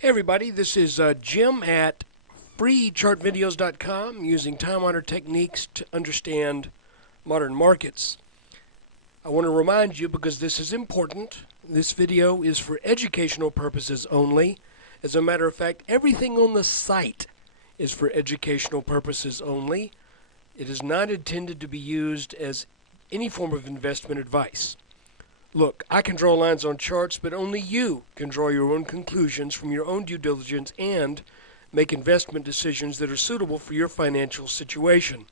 Hey everybody, this is Jim at freechartvideos.com using time-honored techniques to understand modern markets. I want to remind you, because this is important, this video is for educational purposes only. As a matter of fact, everything on the site is for educational purposes only. It is not intended to be used as any form of investment advice. Look, I can draw lines on charts, but only you can draw your own conclusions from your own due diligence and make investment decisions that are suitable for your financial situation.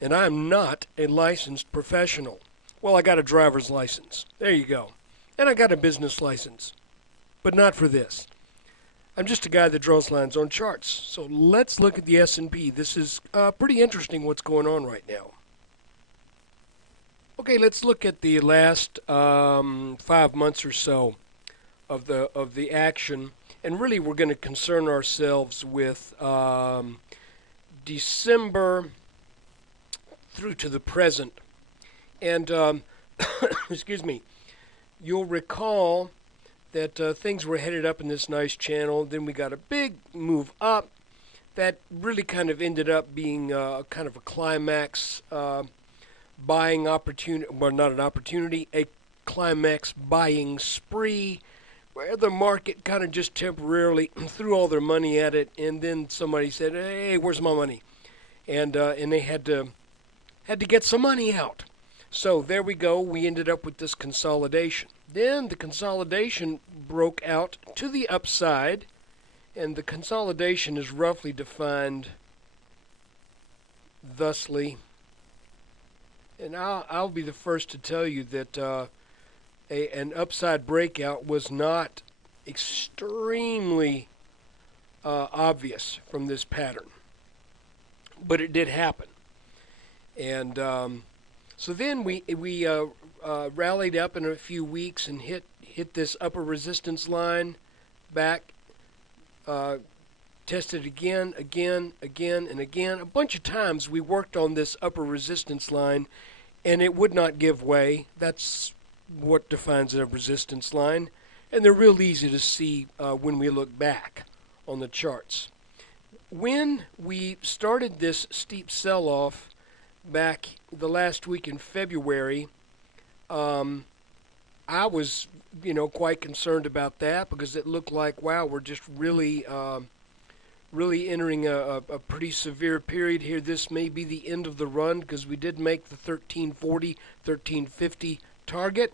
And I am not a licensed professional. Well, I got a driver's license. There you go. And I got a business license. But not for this. I'm just a guy that draws lines on charts. So let's look at the S&P. This is pretty interesting what's going on right now. Okay, let's look at the last 5 months or so of the action, and really we're going to concern ourselves with December through to the present. And excuse me, you'll recall that things were headed up in this nice channel. Then we got a big move up that really kind of ended up being kind of a climax. Buying opportunity, well, not an opportunity, a climax buying spree where the market kind of just temporarily threw all their money at it, and then somebody said, "Hey, where's my money?" And they had to get some money out. So there we go. We ended up with this consolidation. Then the consolidation broke out to the upside, and the consolidation is roughly defined thusly. And I'll be the first to tell you that an upside breakout was not extremely obvious from this pattern, but it did happen. And so then we rallied up in a few weeks and hit this upper resistance line back. Tested again, and again. A bunch of times we worked on this upper resistance line, and it would not give way. That's what defines a resistance line, and they're real easy to see when we look back on the charts. When we started this steep sell-off back the last week in February, I was, quite concerned about that, because it looked like, wow, we're just really entering a pretty severe period here. This may be the end of the run, because we did make the 1340, 1350 target.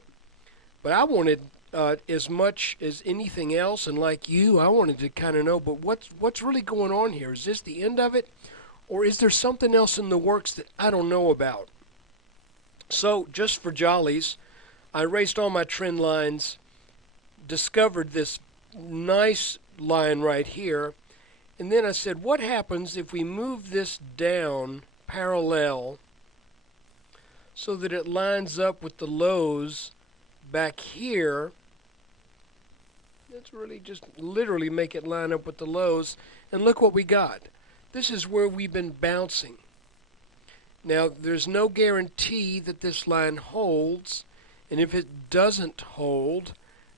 But I wanted, as much as anything else, and like you, I wanted to kind of know, but what's really going on here? Is this the end of it? Or is there something else in the works that I don't know about? So, just for jollies, I erased all my trend lines, discovered this nice line right here, and then I said, what happens if we move this down parallel so that it lines up with the lows back here? Let's really just literally make it line up with the lows. And look what we got. This is where we've been bouncing. Now, there's no guarantee that this line holds. And if it doesn't hold,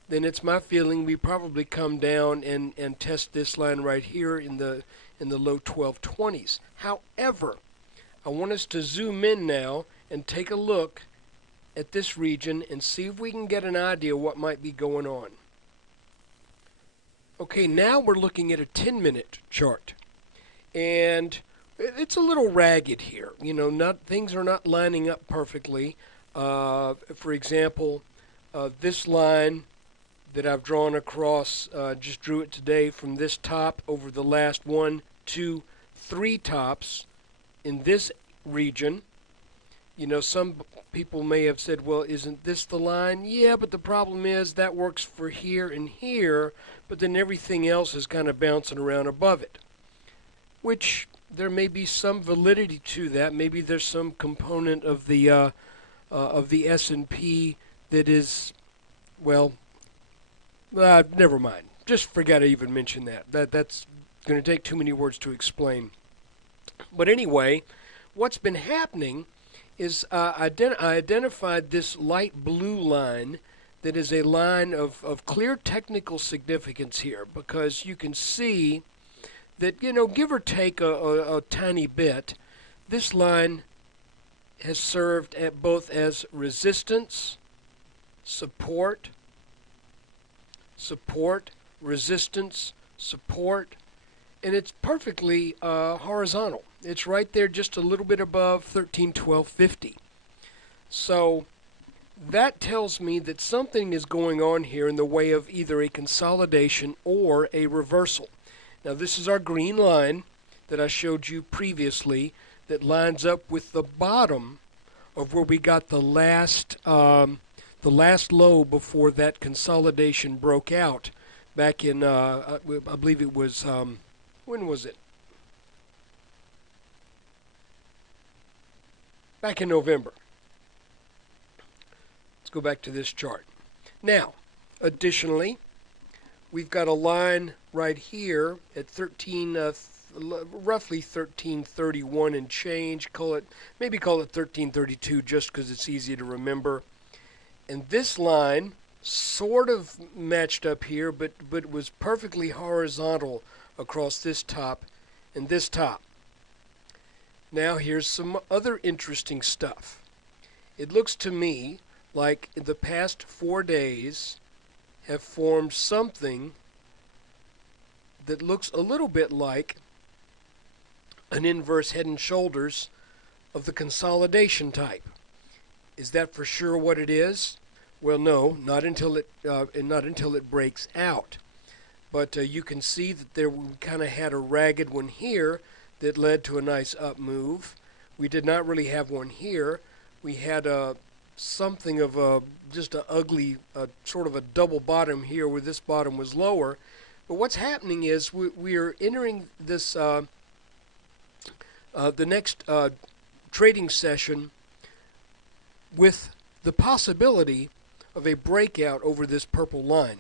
then it's my feeling we probably come down and test this line right here in the low 1220s. However, I want us to zoom in now and take a look at this region and see if we can get an idea what might be going on. Okay, now we're looking at a 10-minute chart, and it's a little ragged here. Things are not lining up perfectly. For example, this line that I've drawn across, just drew it today from this top over the last 1, 2, 3 tops in this region. Some people may have said, well, isn't this the line? Yeah, but the problem is that works for here and here, but then everything else is kind of bouncing around above it, which there may be some validity to that. Maybe there's some component of the S&P that is, well, never mind. Just forgot I even mentioned that. That's going to take too many words to explain. But anyway, what's been happening is I identified this light blue line that is a line of clear technical significance here, because you can see that, give or take a tiny bit, this line has served at both as resistance, support, resistance, support, and it's perfectly horizontal. It's right there just a little bit above 1312.50. So that tells me that something is going on here in the way of either a consolidation or a reversal. Now this is our green line that I showed you previously that lines up with the bottom of where we got the last low before that consolidation broke out back in, I believe it was, when was it? Back in November. Let's go back to this chart. Now, additionally, we've got a line right here at roughly 1331 and change. Maybe call it 1332 just because it's easy to remember. And this line sort of matched up here, but was perfectly horizontal across this top and this top. Now here's some other interesting stuff. It looks to me like the past 4 days have formed something that looks a little bit like an inverse head and shoulders of the consolidation type. Is that for sure what it is? Well, no, not until it breaks out. But you can see that we kind of had a ragged one here that led to a nice up move. We did not really have one here. We had something of just an ugly sort of a double bottom here where this bottom was lower. But what's happening is we are entering this the next trading session with the possibility of a breakout over this purple line.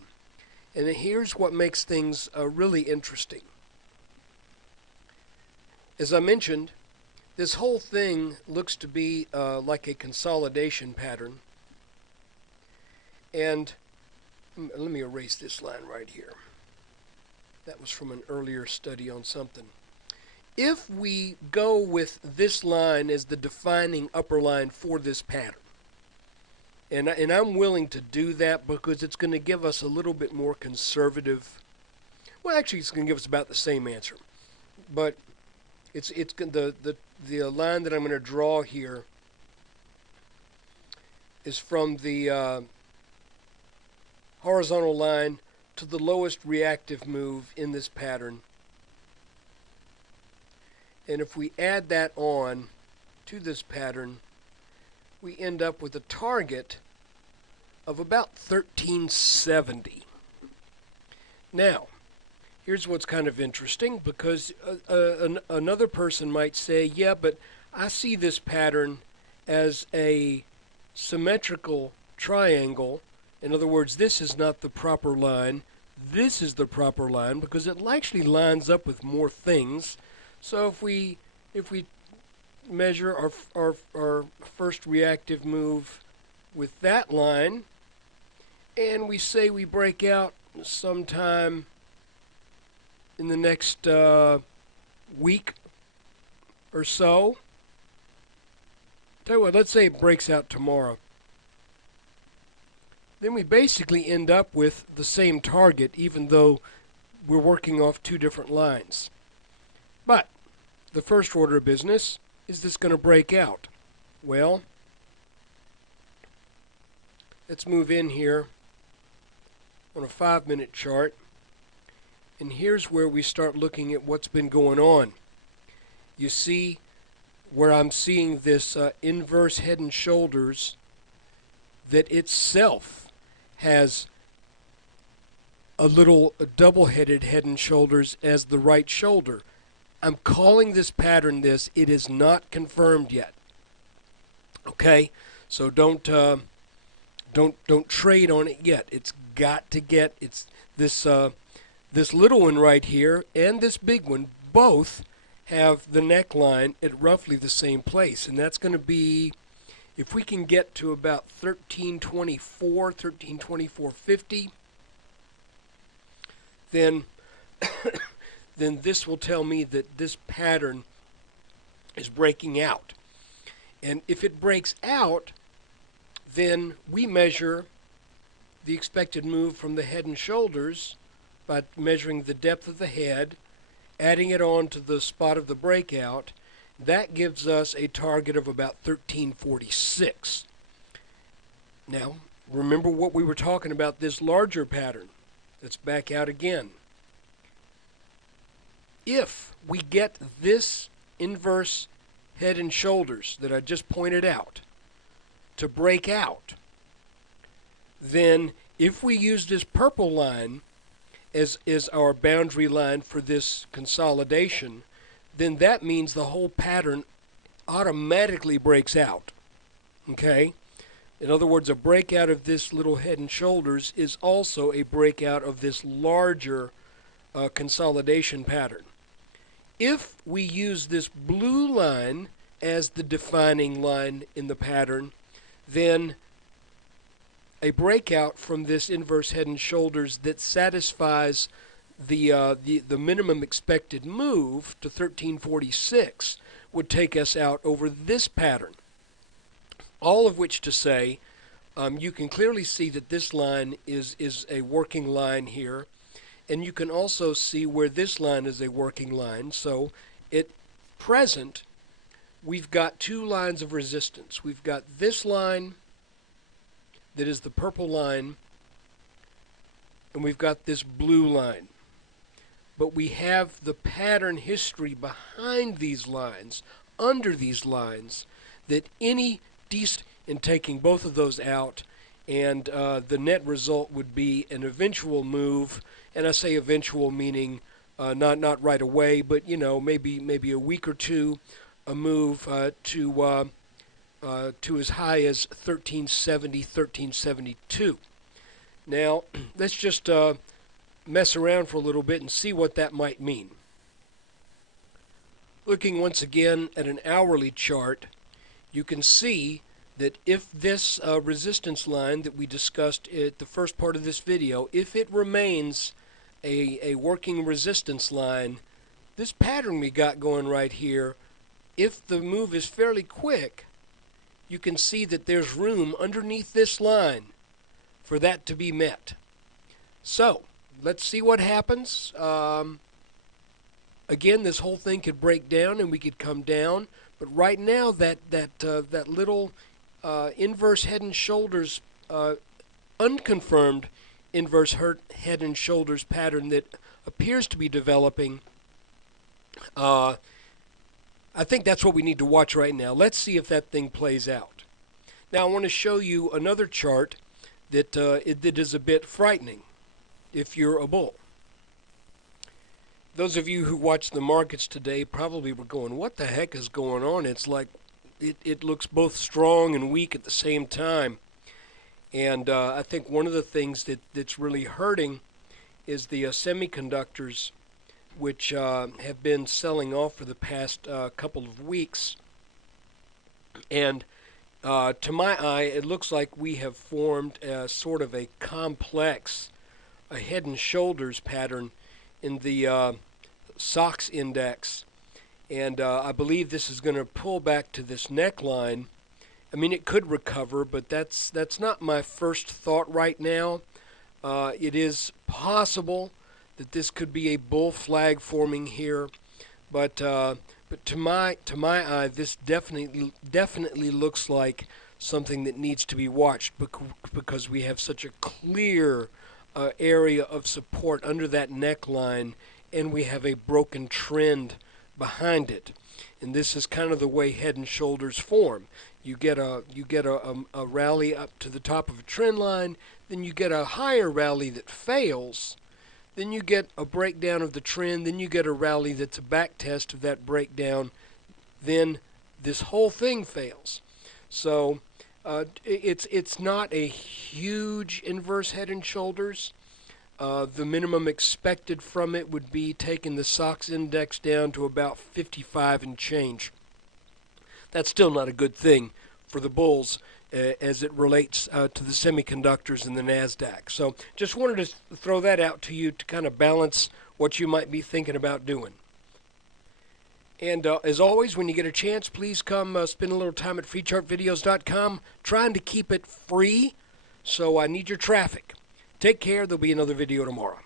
And here's what makes things really interesting. As I mentioned, this whole thing looks to be like a consolidation pattern. And let me erase this line right here. That was from an earlier study on something. If we go with this line as the defining upper line for this pattern, and I'm willing to do that because it's going to give us a little bit more conservative. Well, actually, it's going to give us about the same answer, but it's the line that I'm going to draw here is from the horizontal line to the lowest reactive move in this pattern. And if we add that on to this pattern, we end up with a target of about 1370. Now, here's what's kind of interesting, because another person might say, yeah, but I see this pattern as a symmetrical triangle. In other words, this is not the proper line. This is the proper line because it actually lines up with more things. So if we measure our first reactive move with that line, and we say we break out sometime in the next week or so. Tell you what, let's say it breaks out tomorrow. Then we basically end up with the same target, even though we're working off two different lines. But the first order of business, is this going to break out? Well, let's move in here on a 5-minute chart. And here's where we start looking at what's been going on. You see where I'm seeing this inverse head and shoulders that itself has a little double-headed head and shoulders as the right shoulder. I'm calling this pattern this. It is not confirmed yet. Okay, so don't trade on it yet. It's got to get this little one right here and this big one both have the neckline at roughly the same place, and that's going to be If we can get to about 1324, 1324.50, then then this will tell me that this pattern is breaking out. And if it breaks out, then we measure the expected move from the head and shoulders by measuring the depth of the head, adding it on to the spot of the breakout. That gives us a target of about 1346. Now, remember what we were talking about, this larger pattern. Let's back out again. If we get this inverse head and shoulders that I just pointed out to break out, then if we use this purple line as our boundary line for this consolidation, then that means the whole pattern automatically breaks out. Okay? In other words, a breakout of this little head and shoulders is also a breakout of this larger consolidation pattern. If we use this blue line as the defining line in the pattern, then a breakout from this inverse head and shoulders that satisfies the minimum expected move to 1346 would take us out over this pattern. All of which to say, you can clearly see that this line is a working line here, and you can also see where this line is a working line. So at present, we've got two lines of resistance. We've got this line that is the purple line, and we've got this blue line. But we have the pattern history behind these lines, under these lines, that any decent in taking both of those out, and the net result would be an eventual move, and I say eventual meaning not right away, but maybe a week or two, a move to as high as 1370, 1372. Now, let's just mess around for a little bit and see what that might mean. Looking once again at an hourly chart, you can see that if this resistance line that we discussed at the first part of this video, if it remains a working resistance line, this pattern we got going right here, if the move is fairly quick, you can see that there's room underneath this line for that to be met. So, let's see what happens. Again, this whole thing could break down and we could come down, but right now that little inverse head and shoulders, unconfirmed inverse head and shoulders pattern that appears to be developing, I think that's what we need to watch right now. Let's see if that thing plays out. Now I want to show you another chart that is a bit frightening if you're a bull. Those of you who watched the markets today probably were going, what the heck is going on? It's like it looks both strong and weak at the same time. And I think one of the things that's really hurting is the semiconductors, which have been selling off for the past couple of weeks. And to my eye, it looks like we have formed sort of a complex head and shoulders pattern in the SOX index. And I believe this is going to pull back to this neckline. I mean, it could recover, but that's not my first thought right now. It is possible that this could be a bull flag forming here, but to my eye, this definitely looks like something that needs to be watched because we have such a clear area of support under that neckline, and we have a broken trend behind it. And this is kind of the way head and shoulders form. You get a rally up to the top of a trend line, then you get a higher rally that fails, then you get a breakdown of the trend, then you get a rally that's a back test of that breakdown, then this whole thing fails. So it's not a huge inverse head and shoulders. The minimum expected from it would be taking the SOX index down to about 55 and change. That's still not a good thing for the bulls as it relates to the semiconductors in the NASDAQ. So just wanted to throw that out to you to kind of balance what you might be thinking about doing. And as always, when you get a chance, please come spend a little time at freechartvideos.com, trying to keep it free, so I need your traffic. Take care. There'll be another video tomorrow.